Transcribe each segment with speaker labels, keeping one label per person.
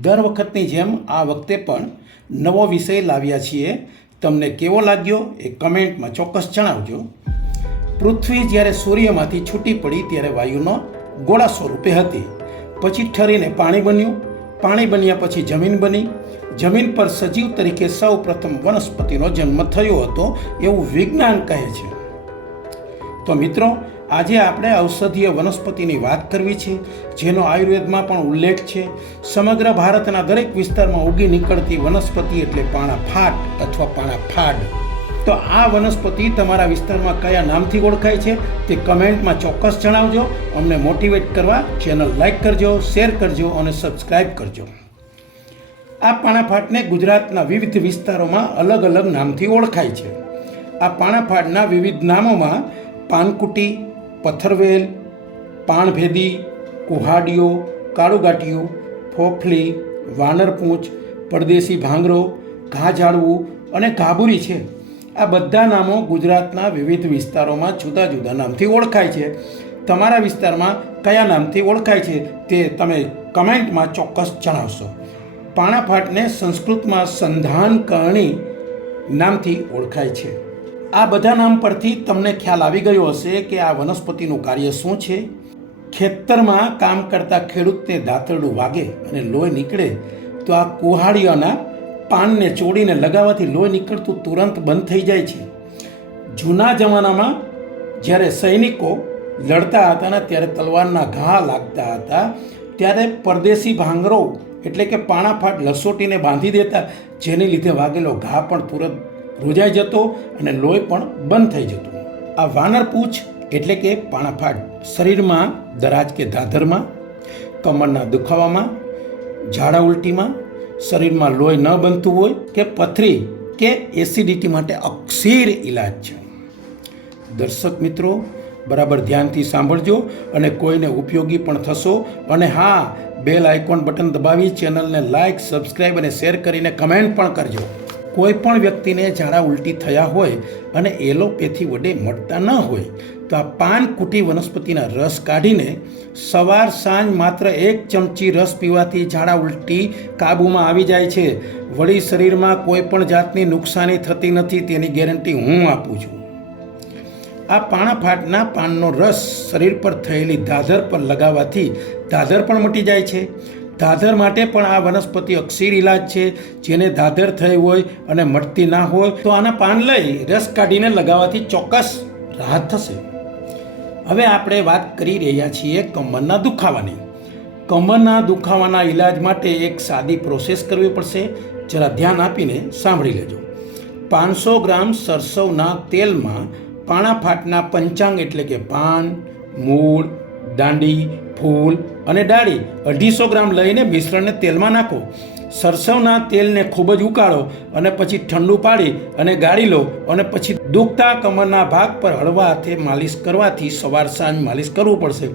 Speaker 1: દર વખતની જેમ આ વખતે પણ નવો વિષય લાવ્યા છીએ. તમને કેવો લાગ્યો એ કમેન્ટમાં ચોક્કસ જણાવજો. પૃથ્વી જ્યારે સૂર્યમાંથી છૂટી પડી ત્યારે વાયુનો ગોળા સ્વરૂપે હતી. પછી ઠરીને પાણી બન્યું. પાણી બન્યા પછી જમીન બની. જમીન પર સજીવ તરીકે સૌ પ્રથમ વનસ્પતિનો જન્મ થયો હતો એવું વિજ્ઞાન કહે છે. તો મિત્રો આજે આપણે ઔષધીય વનસ્પતિની વાત કરવી છે, જેનો આયુર્વેદમાં પણ ઉલ્લેખ છે. સમગ્ર ભારતના દરેક વિસ્તારમાં ઉગી નીકળતી વનસ્પતિ એટલે પાણા ફાટ અથવા પાણા ફાડ. તો આ વનસ્પતિ તમારા વિસ્તારમાં કયા નામથી ઓળખાય છે તે કમેન્ટમાં ચોક્કસ જણાવજો. અમને મોટિવેટ કરવા ચેનલ લાઇક કરજો, શેર કરજો અને સબસ્ક્રાઇબ કરજો. આ પાણાફાટને ગુજરાતના વિવિધ વિસ્તારોમાં અલગ અલગ નામથી ઓળખાય છે. આ પાણાફાટના વિવિધ નામોમાં પાનકુટી પથ્થરવેલ પાણભેદી, કુહાડીઓ કાળુગાટીયું ફોફલી વાનરપૂંચ પરદેશી ભાંગરો, ઘા ઝાડવું અને ઘાબુરી છે. આ બધા નામો ગુજરાતના વિવિધ વિસ્તારોમાં જુદા જુદા નામથી ઓળખાય છે. તમારા વિસ્તારમાં કયા નામથી ઓળખાય છે તે તમે કમેન્ટમાં ચોક્કસ જણાવશો. પાણાફાટને સંસ્કૃતમાં સંધાન કરણી નામથી ઓળખાય છે. આ બધા નામ પરથી તમને ખ્યાલ આવી ગયો હશે કે આ વનસ્પતિનું કાર્ય શું છે? ખેતરમાં કામ કરતા ખેડૂતને દાંતરડું વાગે અને લોહી નીકળે તો આ કુહાડીઓના પાનને ચોડીને લગાવવાથી લોહી નીકળતું તુરંત બંધ થઈ જાય છે. જૂના જમાનામાં જ્યારે સૈનિકો લડતા હતા ને ત્યારે તલવારના ઘા લાગતા હતા, ત્યારે પરદેશી ભાંગરો એટલે કે પાણાફાટ લસોટીને બાંધી દેતા, જેને લીધે વાગેલો ઘા પણ તુરંત રૂજાઈ જતો અને લોહી પણ બંધ થઈ જતું. આ વાનર પૂંછ એટલે કે પાણાફાટ શરીરમાં, દરાજ કે ધાધરમાં, કમરના દુખાવામાં, ઝાડા ઉલટીમાં, શરીરમાં લોહી ન બનતું હોય કે પથરી કે એસિડિટી માટે અક્ષીર ઈલાજ છે. દર્શક મિત્રો, બરાબર ધ્યાનથી સાંભળજો અને કોઈને ઉપયોગી પણ થશો અને હા, બેલ આઇકોન બટન દબાવી ચેનલને લાઇક સબસ્ક્રાઈબ અને શેર કરીને કમેન્ટ પણ કરજો. કોઈ પણ વ્યક્તિને ઝાડા ઉલટી થયા હોય અને એલોપેથી વડે મળતા ન હોય, તો આ પાન કુટી વનસ્પતિના રસ કાઢીને સવાર સાંજ માત્ર એક ચમચી રસ પીવાથી ઝાડા ઉલટી કાબૂમાં આવી જાય છે. વળી શરીરમાં કોઈ પણ જાતની નુકસાની થતી નથી તેની ગેરંટી હું આપું છું. આ પાણાફાટના પાનનો રસ શરીર પર થયેલી દાદર પર લગાવવાથી દાદર પણ મટી જાય છે. દાદર માટે પણ આ વનસ્પતિ અક્ષીર ઇલાજ છે. જેને દાદર થઈ હોય અને મટતી ના હોય તો આના પાન લઈ રસ કાઢીને લગાવવાથી ચોક્કસ રાહત થશે. હવે આપણે વાત કરી રહ્યા છીએ કમરના દુખાવાની. કમરના દુખાવાના ઈલાજ માટે એક સાદી પ્રોસેસ કરવી પડશે. જરા ધ્યાન આપીને સાંભળી લેજો. પાંચસો ગ્રામ સરસવના તેલમાં પાણા ફાટના પંચાંગ એટલે કે પાન, મૂળ દાંડી, ફૂલ અને ડાળી અઢીસો ગ્રામ લઈને મિશ્રણને તેલમાં નાખો. સરસવના તેલને ખૂબ જ ઉકાળો અને પછી ઠંડુ પાડી અને ગાળી લો અને પછી દુખતા કમરના ભાગ પર હળવા હાથે માલિશ કરવાથી સવાર સાંજ માલિશ કરવું પડશે.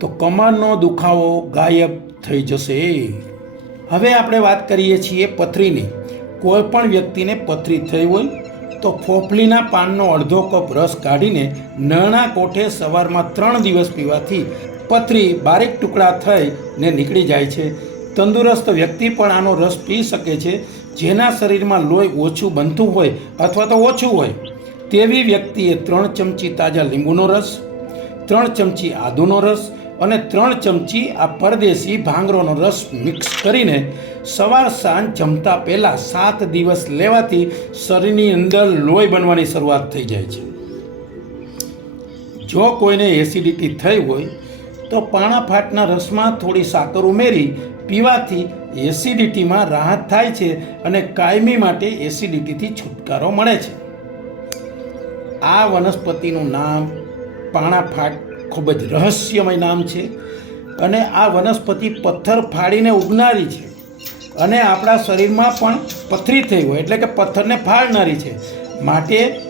Speaker 1: તો કમરનો દુખાવો ગાયબ થઈ જશે. હવે આપણે વાત કરીએ છીએ પથરીની. કોઈ પણ વ્યક્તિને પથરી થઈ હોય તો ફોફલીના પાનનો અડધો કપ રસ કાઢીને નાના કોઠે સવારમાં ત્રણ દિવસ પીવાથી પથરી બારીક ટુકડા થઈને નીકળી જાય છે. તંદુરસ્ત વ્યક્તિ પણ આનો રસ પી શકે છે. જેના શરીરમાં લોહી ઓછું બનતું હોય અથવા તો ઓછું હોય તેવી વ્યક્તિએ ત્રણ ચમચી તાજા લીંબુનો રસ, ત્રણ ચમચી આદુનો રસ અને ત્રણ ચમચી આ પરદેશી ભાંગરોનો રસ મિક્સ કરીને સવાર સાંજ જમતા પહેલાં સાત દિવસ લેવાથી શરીરની અંદર લોહી બનવાની શરૂઆત થઈ જાય છે. જો કોઈને એસિડિટી થઈ હોય, તો પાણાફાટના રસમાં થોડી સાકર ઉમેરી પીવાથી એસિડિટીમાં રાહત થાય છે અને કાયમી માટે એસિડિટીથી છુટકારો મળે છે. આ વનસ્પતિનું નામ પાણાફાટ ખૂબ જ રહસ્યમય નામ છે. અને આ વનસ્પતિ પથ્થર ફાડીને ઉગનારી છે. અને આપણા શરીરમાં પણ પથરી થઈ હોય, એટલે કે પથ્થરને ફાડનારી છે. માટે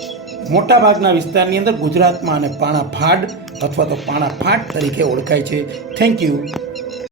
Speaker 1: મોટાભાગના વિસ્તારની અંદર ગુજરાતમાં આને પાણા ફાડ અથવા તો પાણા ફાટ તરીકે ઓળખાય છે. Thank you